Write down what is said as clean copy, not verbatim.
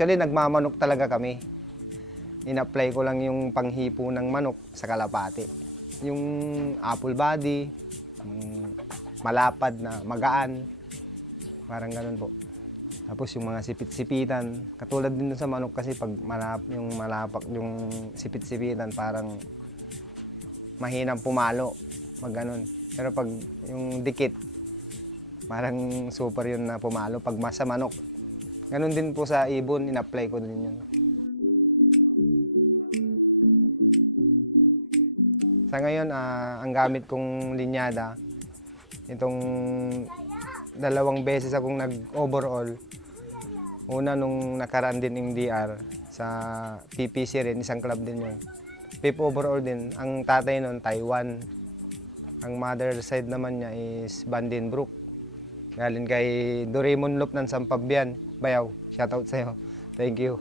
Actually, nagmamanok talaga kami. In-apply ko lang yung panghipo ng manok sa kalapati. Yung apple body, yung malapad na magaan, parang ganun po. Tapos yung mga sipit-sipitan, katulad din dun sa manok kasi pag yung malapak yung sipit-sipitan, parang mahinang pumalo, mag ganun. Pero pag yung dikit, parang super yun na pumalo pag sa manok. Ganun din po sa ibon, in-apply ko din yun. Sa ngayon, ang gamit kong linyada, itong 2 beses akong nag-overall. Una nung nakaraan din yung DR sa PPC rin, isang club din yun. 5th overall din. Ang tatay nun, Taiwan. Ang mother side naman niya is Vandenbroek. Galing kay Doraemon Loop ng Sampabyan. Bayaw, shoutout sa'yo. Thank you.